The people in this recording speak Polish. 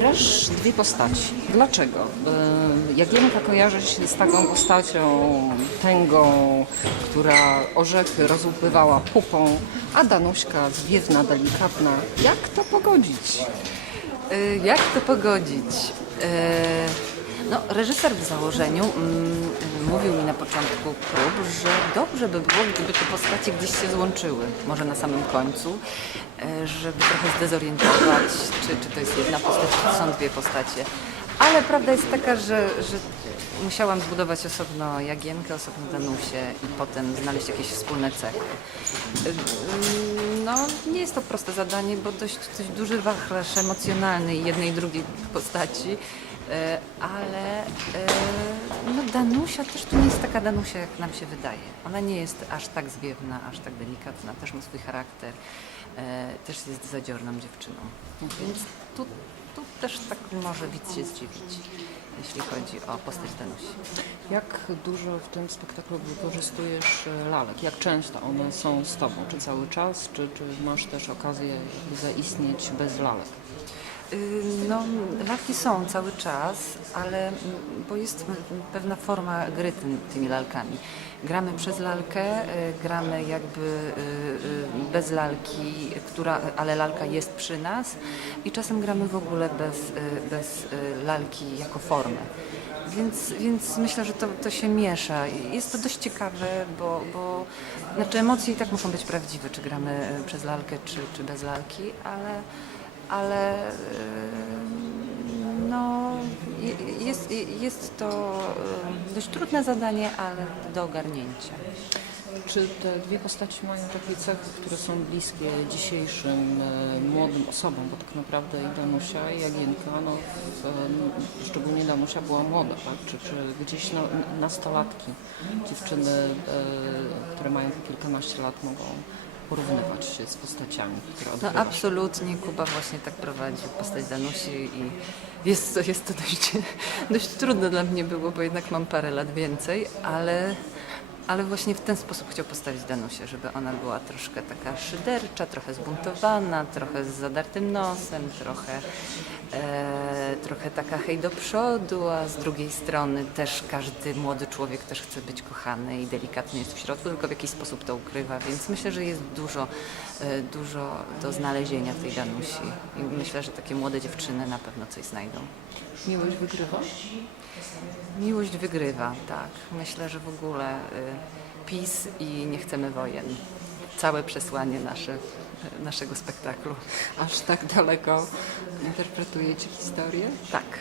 Grasz dwie postaci. Dlaczego? E, Jagienka kojarzy się z taką postacią tęgą, która orzechy rozłupywała pupą, a Danuśka zwiewna, delikatna. Jak to pogodzić? Y, Jak to pogodzić? No, reżyser w założeniu mm, mówił mi na początku prób, że dobrze by było, gdyby te postacie gdzieś się złączyły, może na samym końcu, y, żeby trochę zdezorientować, czy, czy to jest jedna postać, czy są dwie postacie. Ale prawda jest taka, że, że musiałam zbudować osobno Jagienkę, osobno Danusię i potem znaleźć jakieś wspólne cechy. No, nie jest to proste zadanie, bo dość, dość duży wachlarz emocjonalny jednej i drugiej postaci, e, ale e, no, Danusia też tu nie jest taka Danusia, jak nam się wydaje. Ona nie jest aż tak zwiewna, aż tak delikatna, też ma swój charakter, e, też jest zadziorną dziewczyną. Więc tu, tu też tak może widz się zdziwić, jeśli chodzi o postać Danusi. Jak dużo w tym spektaklu wykorzystujesz e, lalek? Jak często one są z Tobą? Czy cały czas? Czy, czy masz też okazję zaistnieć bez lalek? No, lalki są cały czas, ale mm, bo jest pewna forma gry tym, tymi lalkami. Gramy przez lalkę, y, gramy jakby y, y, bez lalki, która, ale lalka jest przy nas i czasem gramy w ogóle bez, y, bez lalki jako formę. Więc, więc myślę, że to, to się miesza. Jest to dość ciekawe, bo, bo znaczy emocje i tak muszą być prawdziwe, czy gramy przez lalkę, czy, czy bez lalki, ale ale y, no, je- jest, jest to y, dość trudne zadanie, ale do ogarnięcia. Czy te dwie postaci mają takie cechy, które są bliskie dzisiejszym e, młodym osobom? Bo tak naprawdę i Danusia, i Jagienka, no, w, e, szczególnie Danusia była młoda, tak? Czy, czy gdzieś no, nastolatki, dziewczyny, e, które mają kilkanaście lat mogą porównywać się z postaciami, które No odgrywasz? absolutnie Kuba właśnie tak prowadził postać Danusi i jest to, jest to dość, dość trudne dla mnie było, bo jednak mam parę lat więcej, ale, ale właśnie w ten sposób chciał postawić Danusię, żeby ona była troszkę taka szydercza, trochę zbuntowana, trochę z zadartym nosem, trochę, e, trochę taka hej do przodu, a z drugiej strony też każdy młody człowiek też chce być kochany i delikatny jest w środku, tylko w jakiś sposób to ukrywa, więc myślę, że jest dużo, e, dużo do znalezienia w tej Danusi i myślę, że takie młode dziewczyny na pewno coś znajdą. Miłość wygrywa? Miłość wygrywa, tak. Myślę, że w ogóle y, PiS i nie chcemy wojen. Całe przesłanie nasze, naszego spektaklu. Aż tak daleko interpretujecie historię? Tak.